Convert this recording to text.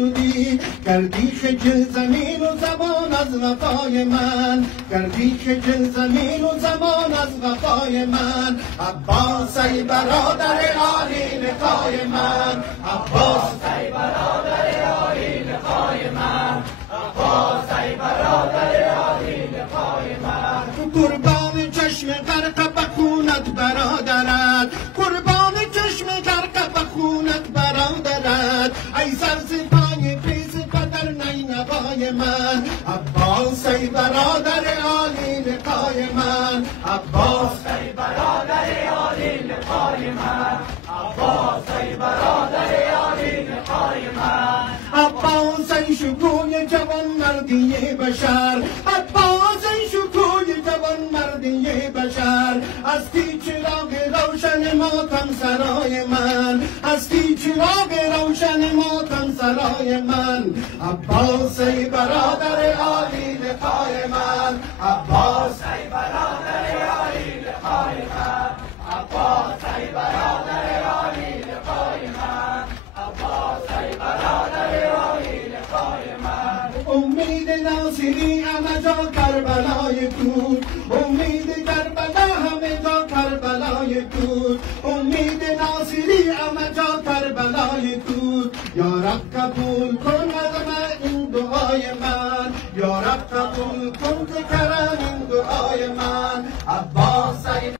شدی، کردی خجل زمین و زمان از وفای من، کردی خجل زمین و زمان از وفای من. عباس ای برادر عالی لقای من، عباس ای برادر عالی لقای من، عباس ای برادر عالی لقای من. قربان چشم غرق به خونت برادرت، قربان چشم غرق به خونت برادرت، ای سرسپای پیز پدر نینوای من. عباس ای برادر عالی لقای من، عباس ای برادر عالی لقای من، عباس ای برادر عالی لقای من. عباس ای شکوی جوان مردی بشر، عباس ای شکوی جوان مردی بشر. هستی چراغ روشن ماتم سرای من، هستی چراغ روشن ماتم سرای من. عباس ای برادر عالی لقای من، عباس ای برادر عالی لقای من، عباس ای برادر عالی لقای من، عباس ای برادر عالی لقای من. امید ناصری همه جا کربلای دور، امید کربلا همه جا کربلای دور، امید ناصری همه جا کربلای دور. یا رب قبول کن از من این دعای من، یا رب قبول کن که کرم این دعای من. عباس ای